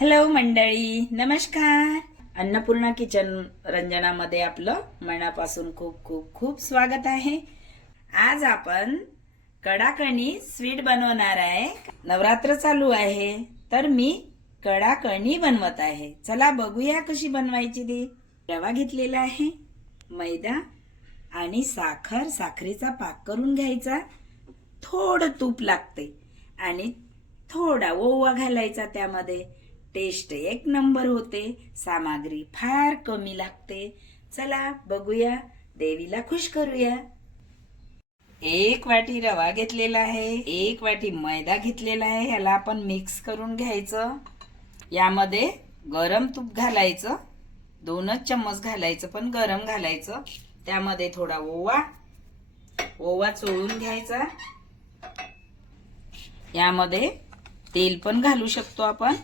Hello मंडळी. नमस्कार. Annapurna kitchen रंजनामध्ये आपलं मनापासून खूप खूप खूप स्वागत आहे. आज आपण कडाकणी स्वीट बनवणार आहे. नवरात्र चालू आहे. तर मी कडाकणी बनवत आहे. चला बघूया कशी बनवायची ती. रवा घेतलेला आहे मैदा आणि साखर साखरेचा पाक करून घ्यायचा. थोडं तूप लागते आणि थोडा ओवा घालायचा त्यामध्ये. टेस्ट एक नंबर होते. सामग्री फार कमी लागते. चला बघूया. देवीला खुश करूया. एक वाटी रवा घेतलेला आहे. एक वाटी मैदा घेतलेला आहे. ह्याला आपण मिक्स करून घ्यायचं. यामध्ये गरम तूप घालायचं. दोनच चम्मच घालायचं पण गरम घालायचं. त्यामध्ये थोडा ओवा. ओवा चोळून घ्यायचा. यामध्ये तेल पण घालू शकतो आपण.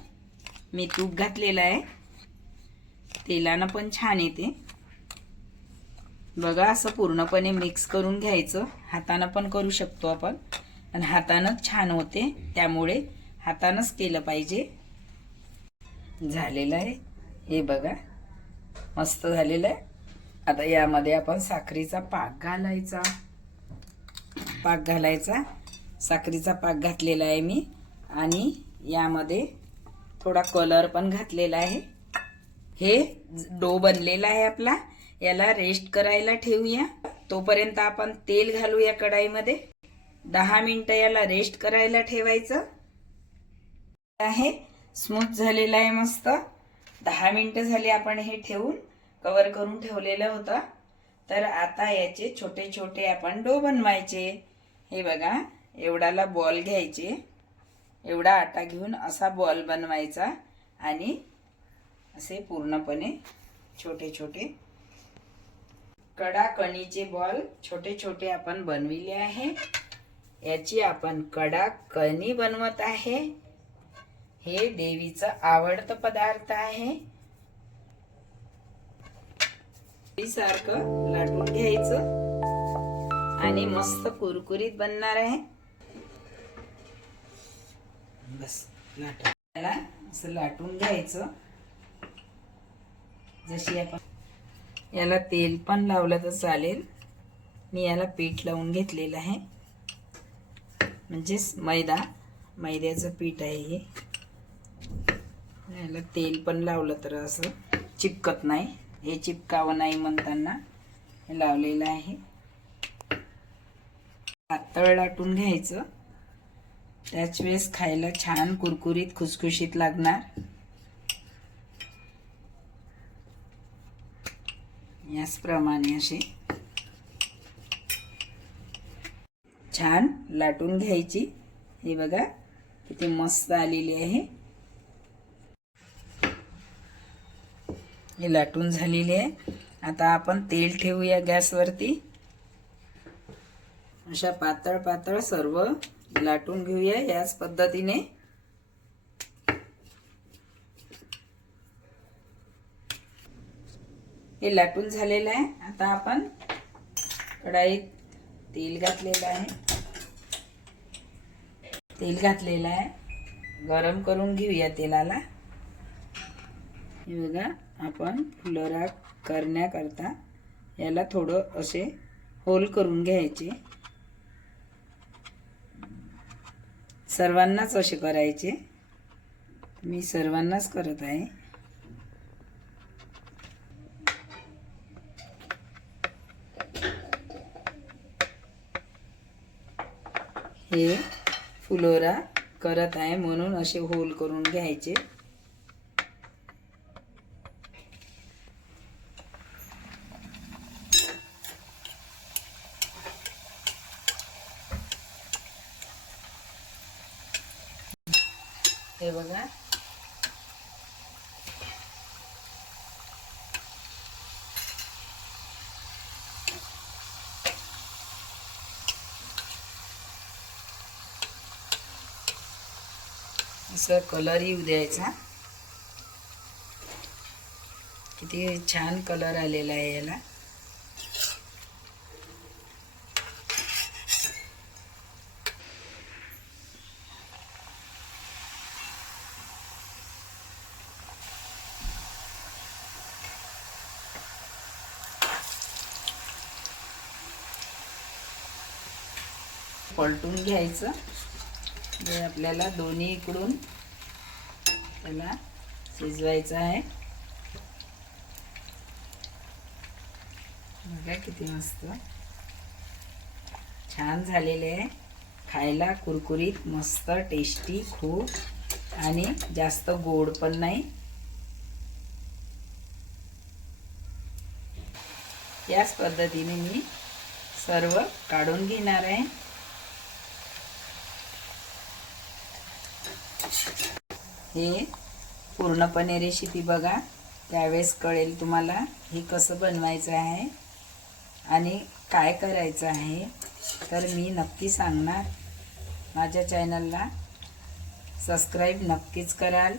मी तूप घातलेलं आहे. तेलानं पण छान येते. बघा असं पूर्णपणे मिक्स करून घ्यायचं. हातानं पण करू शकतो आपण. आणि हातानंच छान होते. त्यामुळे हातानंच केलं पाहिजे. झालेलं आहे. हे बघा. मस्त झालेलं आहे. आता यामध्ये आपण साखरेचा पाक घालायचा. पाक घालायचा. साखरेचा पाक घातलेला आहे मी. आणि यामध्ये थोडा कलर पण घातलेला आहे. हे डो बनलेला आहे आपला. याला रेस्ट करायला ठेवूया. तोपर्यंत आपण तेल घालूया कढाईमध्ये. दहा मिनटं याला रेस्ट करायला ठेवायचं. आहे. स्मूथ झालेला आहे मस्त. दहा मिनटं झाली आपण हे ठेवून. कवर करून ठेवलेलं होतं. तर आता याचे छोटे छोटे आपण डो बनवायचे. हे बघा. एवढाला बॉल घ्यायचे. एवढा आटा घेऊन असा बॉल बनवायचा आणि असे पूर्णपणे छोटे छोटे कडा कणीचे बॉल छोटे छोटे आपण बनविले आहे. याची आपण कडा कणी बनवत आहे. हे देवीचं आवडतं पदार्थ आहे. सारखं लाटून घ्यायचं आणि मस्त कुरकुरीत बनणार आहे. बस लाटा याला असं लाटून घ्यायचं. जशी आपण याला तेल पण लावलं तर चालेल. मी याला पीठ लावून घेतलेलं आहे. म्हणजेच मैदा. मैद्याचं पीठ आहे हे. याला तेल पण लावलं तर असं चिपकत नाही. हे चिपकावं नाही म्हणताना हे लावलेलं आहे. पातळ लाटून घ्यायचं. त्याच वेळेस खायला छान कुरकुरीत खुसखुशीत लागणार. याचप्रमाणे असे. छान लाटून घ्यायची. हे बघा किती मस्त आलेली आहे. हे लाटून झालेली आहे. आता आपण तेल ठेवूया गॅसवरती. अशा पातळ पातळ सर्व लाटून घेऊया याच पद्धतीने. हे लाटून झालेलं आहे. आता आपण कढाईत तेल घातलेलं आहे. तेल घातलेलं आहे. गरम करून घेऊया तेलाला. हे बघा आपण फुलराग करण्याकरता याला थोडं असे होल करून घ्यायचे. सर्वांनाच असे करायचे. मी सर्वांनाच करत आहे. हे फुलोरा करत आहे म्हणून असे होल करून घ्यायचे. हे बघा. असं कलर येऊ द्यायचा. किती छान कलर आलेला आहे याला. पलटून घ्यायचं. जे आपल्याला दोन्ही इकडून त्याला शिजवायचं आहे. बघा किती मस्त. छान झालेले आहे. खायला कुरकुरीत मस्त टेस्टी खूप. आणि जास्त गोड पण नाही. याच पद्धतीने मी सर्व काढून घेणार आहे. हे पूर्णपणे रेसिपी बघा. त्यावेळेस कळेल तुम्हाला हे कसं बनवायचं आहे आणि काय करायचं आहे. तर मी नक्की सांगणार. माझ्या चॅनलला सबस्क्राईब नक्कीच कराल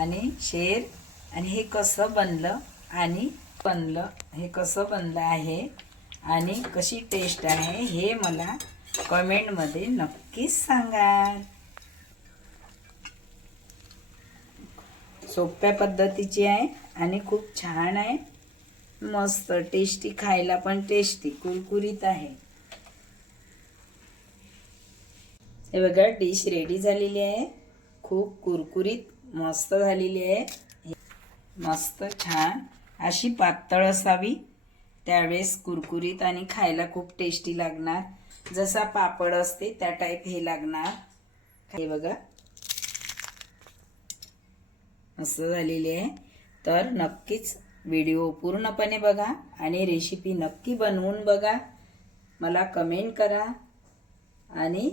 आणि शेअर आणि हे कसं बनलं आणि बनलं हे कसं बनलं आहे आणि कशी टेस्ट आहे हे मला कमेंटमध्ये नक्कीच सांगाल. सोप्या पद्धतीची आहे आणि खूप छान आहे. मस्त टेस्टी खायला पण टेस्टी कुरकुरीत आहे. हे बघा डिश रेडी झालेली आहे. खूप कुरकुरीत मस्त झालेली आहे. मस्त छान. अशी पातळ असावी. त्यावेळेस कुरकुरीत आणि खायला खूप टेस्टी लागणार. जसा पापड असते त्या टाईप हे लागणार. हे बघा. मस्त झालेली आहे. तर नक्कीच व्हिडिओ पूर्णपणे बघा आणि रेसिपी नक्की बनवून बघा. मला कमेंट करा आणि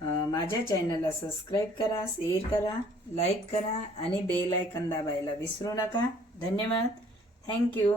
माझ्या चॅनलला सबस्क्राईब करा शेअर करा लाईक करा आणि बेल आयकन दाबायला विसरू नका. धन्यवाद. थँक्यू